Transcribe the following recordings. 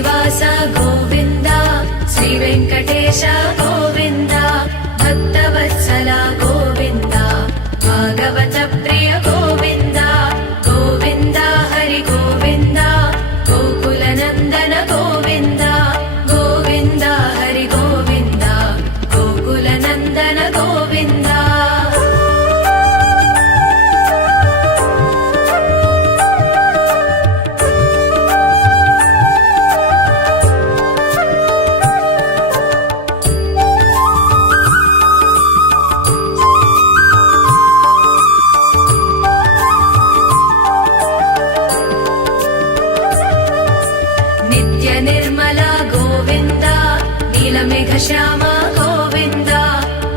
శ్రీనివాస గోవింద శ్రీ వెంకటేశ గోవింద భక్తవత్సల గోవింద భాగవత ప్రియ గోవింద గోవింద హరి గోవింద గోకుల నందన గోవింద గోవింద హరి గోవింద గోకుల నందన గోవింద నిర్మల గోవింద నీలమేఘ శ్యామ గోవింద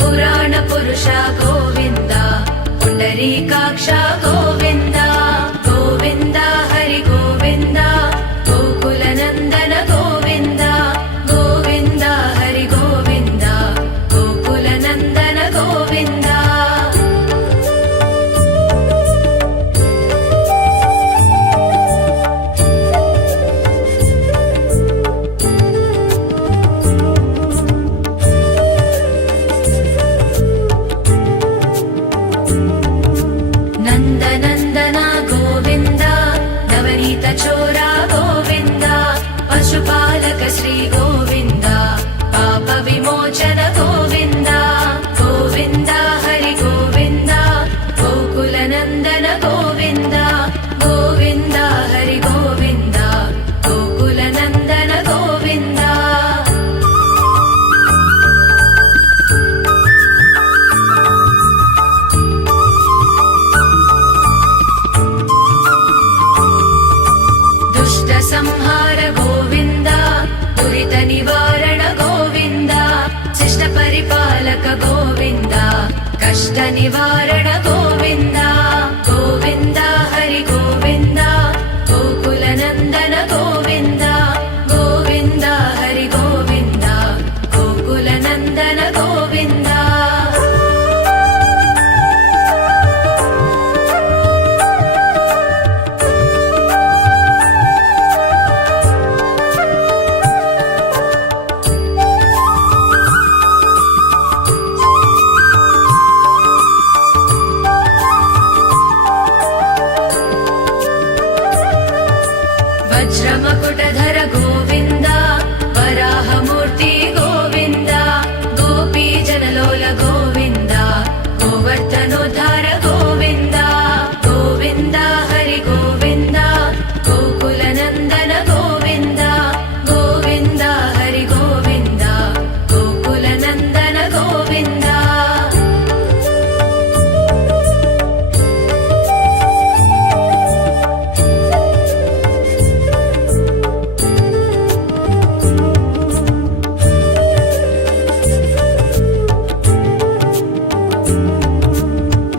పురాణ పురుష గోవింద పుండరీకాక్ష గోవింద గోవింద హరి గోవింద గోకుల నందన గోవింద గోవింద హరి గోవింద గోకుల నందన గోవింద నందనందన గోవింద నవనీత చోర గోవింద పశుపాలక శ్రీ గోవింద పాప విమోచన గోవింద గోవింద హరి గోవింద గోకుల నందన గోవింద గోవింద హరి గోవింద గోకుల నందన గోవింద సంహార గోవింద దురిత నివారణ గోవింద శిష్ట పరిపాలక గోవింద కష్ట నివారణ గోవింద గోవింద హరి గోవింద గోకుల నందన గోవింద గోవింద హరి గోవింద గోకుల నందన గోవింద వజ్రమకుటధర గోవింద వరాహమూర్తి గోవింద గోపీ జనలోల గోవింద గోవర్ధనోద్ధార గోవింద గోవింద హరి గోవింద గోకుల నందన గోవింద గోవింద హరి గోవింద గోకుల నందన గోవింద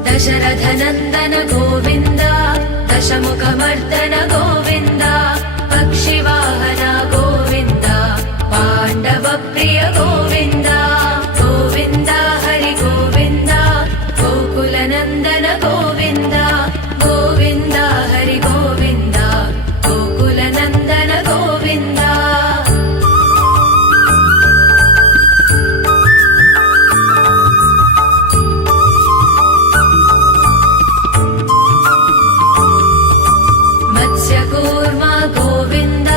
దశరథ నందన గోవింద దశముఖమర్దన గోవింద పక్షివాహన గోవింద పాండవ ప్రియ గోవింద గోవింద హరి గోవింద గోకుల నందన గోవింద గోవింద హరి గోవింద గోకుల నందన గోవింద మత్స్యకూర్మ గోవింద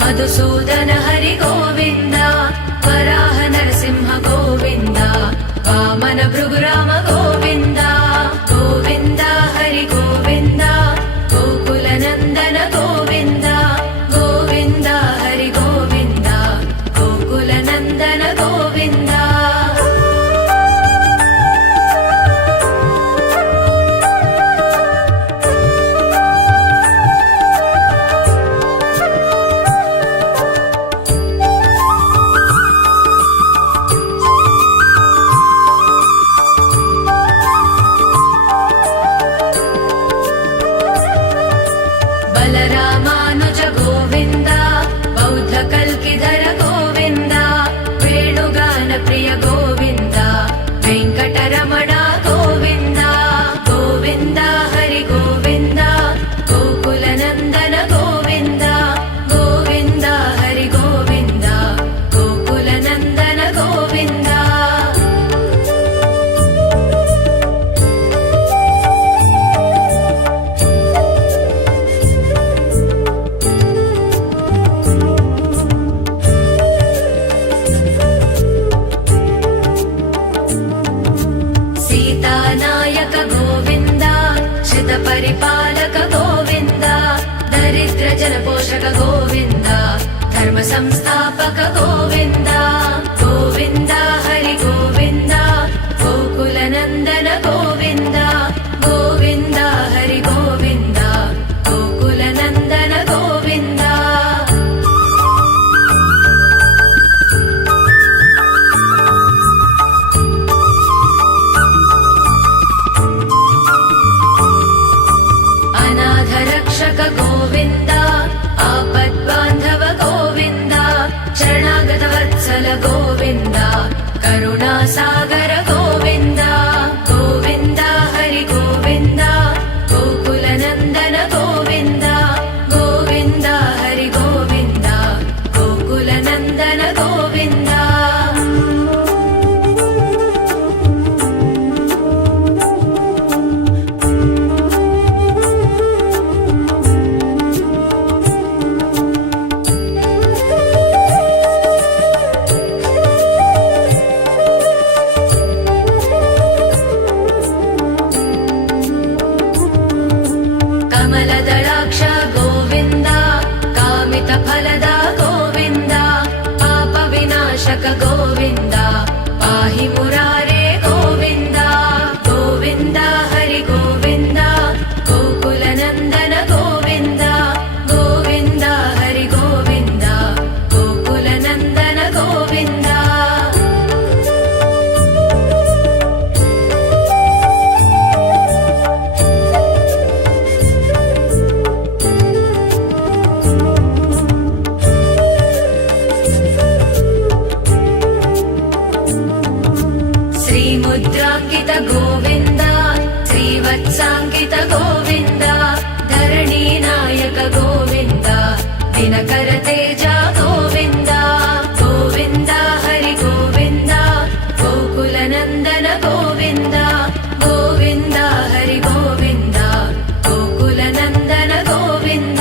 మధుసూదన హరి గోవింద వరాహ నరసింహ గోవింద వామన భృగురామ గోవింద గోవింద హరి గోవింద గోకుల నందన గోవింద గోవింద హరి గోవింద గోకుల నందన గోవింద బలరామానుజ గోవింద బౌద్ధ కల్కిధర గోవింద వేణుగాన ప్రియ గోవింద వెంకటరమణ గోవింద గోవింద హరి గోవింద గోకుల నందన గోవింద గోవింద హరి संस्थापक गोविन्द गोविन्द हरि गोविन्द गोकुलनन्दन गोविन्द गोविन्द हरि गोविन्द गोकुलनन्दन गोविन्द अनाथरक्षक गोविन्द आपद्बान्धव गोविन्द शरणागतवत्सल गोविन्द करुणासागर गोविन्द गोविन्द हरि गोविन्द गोकुलनन्दन गोविन्द गोविन्द हरि गोविन्द गोकुलनन्दन गोविन्द कमलदलाक्ष गोविन्द कामितफलद गोविन्द पापविनाशक गोविन्द पाहि मुरारे गोविन्द गोविन्द हरि गोविन्द गोकुलनन्दन गोविन्द गोविन्द हरि गोविन्द गोकुलनन्दन गोविन्द श्रीमुद्राङ्कित गोविन्द श्रीवत्साङ्कित गोविन्द धरणीनायक गोविन्द दिनकर तेज गोविन्द गोविन्द हरि गोविन्द गोकुलनन्दन गोविन्द गोविन्द हरि गोविन्द गोकुलनन्दन गोविन्द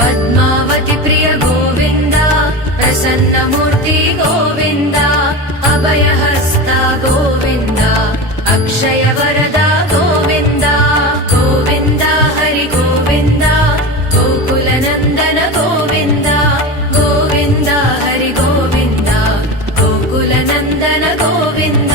पद्मावति प्रिय गोविन्द प्रसन्नमूर्ति गोविन्द अभयहस्त गोविन्द अक्षय वरद गोविन्द गोविन्द हरि गोविन्द गोकुलनन्दन गोविन्द गोविन्द हरि गोविन्द गोकुलनन्दन गोविन्द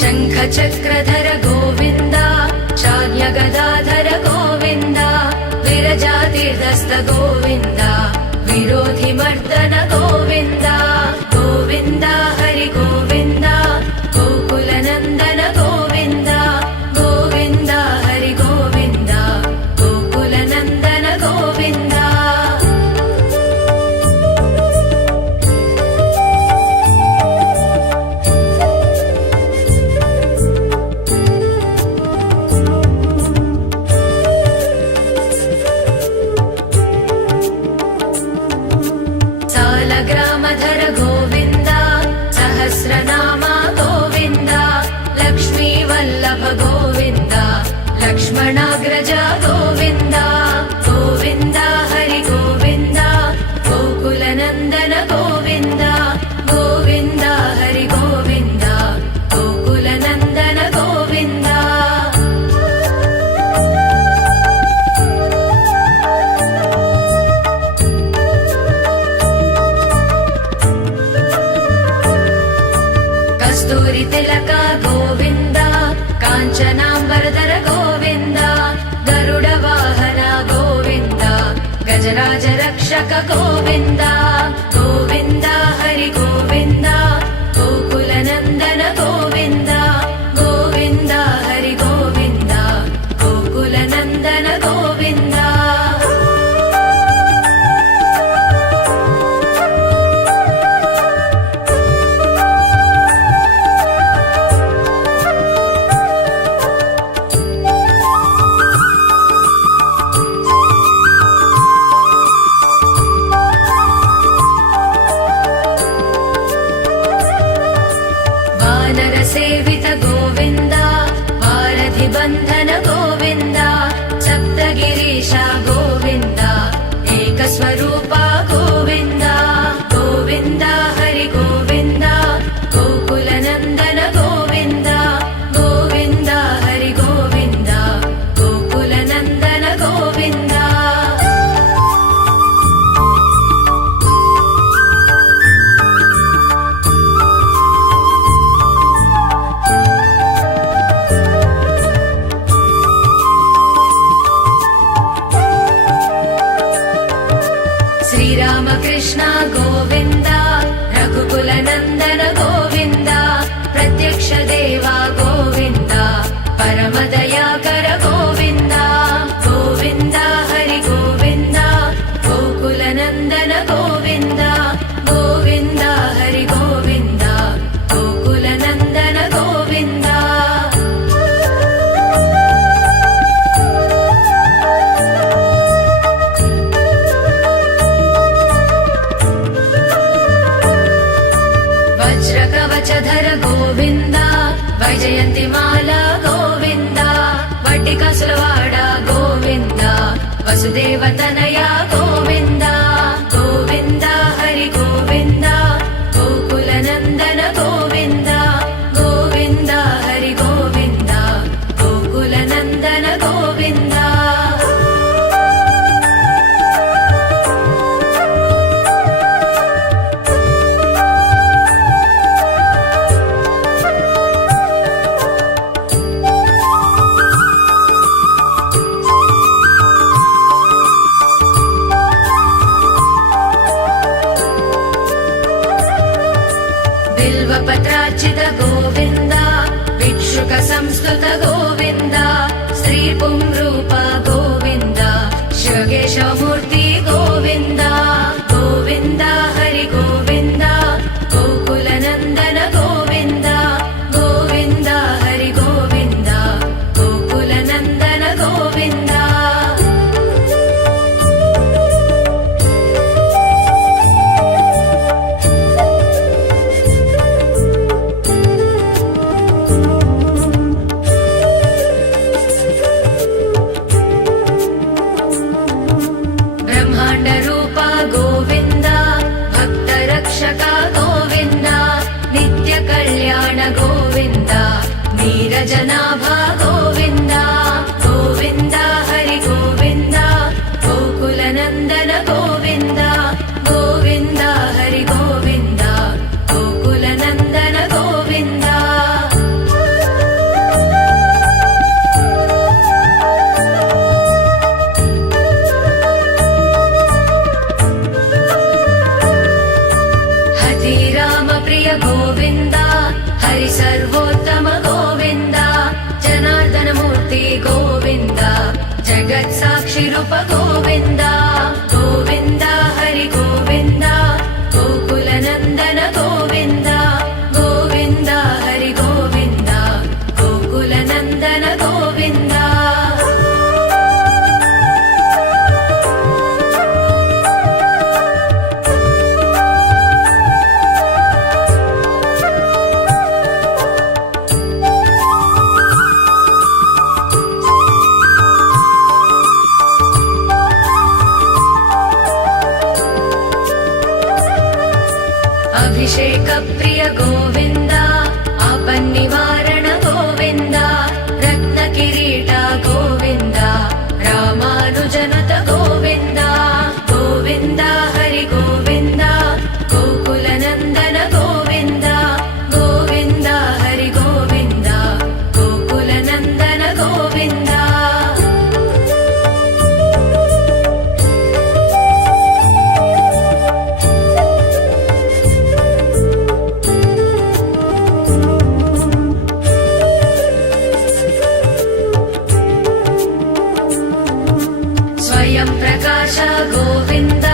शङ्खचक्रधर गोविन्द शाल्यगदाधर गोविन्द विरजातीर्थस्थ गोविन्द विरोधिमर्दन गोविन्द गोविन्द हरि गोविन्द गोकुलनन्दन गोविन्द गोविन्द हरि गोविन्द गोकुलनन्दन गोविन्द सालग्रामधर गोविन्द सहस्रनाम गोविन्द लक्ष्मीवल्लभ गोविन्द लक्ष्मणाग्रज गोविन्द गोविन्द हरि गोविन्द गोकुलनन्दन गोविन्द गोविन्द हरि गोविन्द गोकुलनन्दन गोविन्द कस्तूरि तिलक गोविन्द काञ्चनाम्बरधर गोविन्द गरुड वाहन गोविन्द गजराज रक्षक गोविन्द गोविन्द हरि गोविन्द गोकुलनन्दन गोविन्द गोविन्द हरि गोविन्द गोकुलनन्दन गोविन्द राखी बन्धन गोविन्द सप्तगिरीश गोविन्द एकस्वरूपा गोविन्द गोविन्द हरि गोविन्द गोकुलनन्दन गोविन्द गोविन्द हरि गोविन्द गोकुलनन्दन गोविन्द श्रीरामकृष्ण गोविन्द रघुकुलनन्दन गोविन्द प्रत्यक्ष देवा गोविन्द परमदयाकर गोविन्द गोविन्द हरि गोविन्द गोकुलनन्दन गोविन्द गोविन्द हरि गोविन्द गोकुलनन्दन गोविन्द वज्रकवचधर गोविन्द वैजयन्तिमाला गोविन्द वट्टिकासुरवाड गोविन्द वसुदेवतनया गोविन्द गोविन्द हरि गोविन्द गोकुलनन्दन गोविन्द गोविन्द हरि गोविन्द गोकुलनन्दन गोविन्द बिल्वपत्रार्चित गोविन्द भिक्षुक संस्तुत गोविन्द श्रीपुंरूप गोविन्द शिवकेशवमूर्ति गोविन्द गोविन्द हरि गोविन्द गोकुलनन्दन गोविन्द गोविन्द हरि गोविन्द गोकुलनन्दन गोविन्द ब्रह्माण्डरूप गोविन्द भक्तरक्षक गोविन्द नित्यकल्याण गोविन्द नीरजनाभ गोविन्द गोविन्द हरि गोविन्द गोकुलनन्दन गोविन्द गोविन्द हरि गोविन्द गोकुलनन्दन गोविन्द रामप्रिय गोविन्द हरि सर्वोत्तम गोविन्द जनार्दनमूर्ति गोविन्द जगत्साक्षि रूप गोविन्द गोविन्द हरि गोविन्द गोकुलनन्दन गोविन्द गोविन्द हरि गोविन्द गोकुलनन्दन गोविन्द अभिषेक प्रिय गोविन्द आपन्निवारण गोविन्द रत्नकिरीट गोविन्द रामानुजनुत गोविन्द गोविन्द हरि गोविन्द गोकुलनन्दन गोविन्द गोविन्द हरि गोविन्द गोकुलनन्दन गोविन्द स्वयं प्रकाश गोविन्द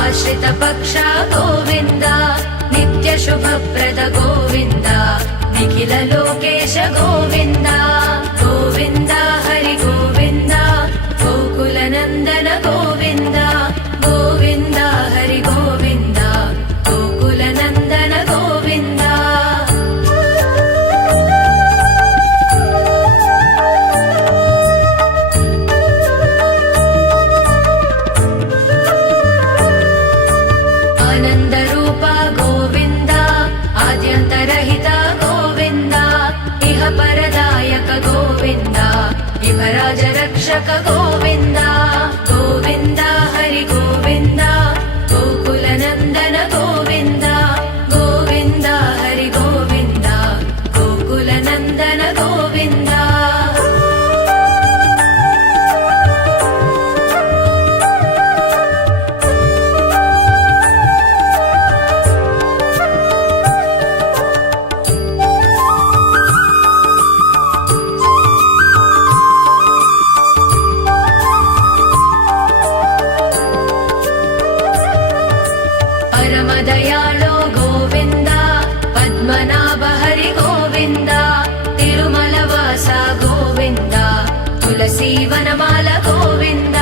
आश्रित पक्ष गोविन्द नित्य शुभप्रद गोविन्द निखिल लोकेश गोविन्द गोविन्द हरि गोविन्द गोकुलनन्दन गोविन्द गोविन्द हरि गोविन्द गोकुलनन्दन गोविन्द सुखराज रक्षक गोविन्द गोविन्द हरि गोविन्द गोकुलनन्दन गोविन्द गोविन्द हरि गोविन्द गोकुलनन्दन गोविन्द परमदयाळो गोविन्द पद्मनाभ हरि गोविन्द तिरुमलवासा गोविन्द तुलसीवनमाल गोविन्द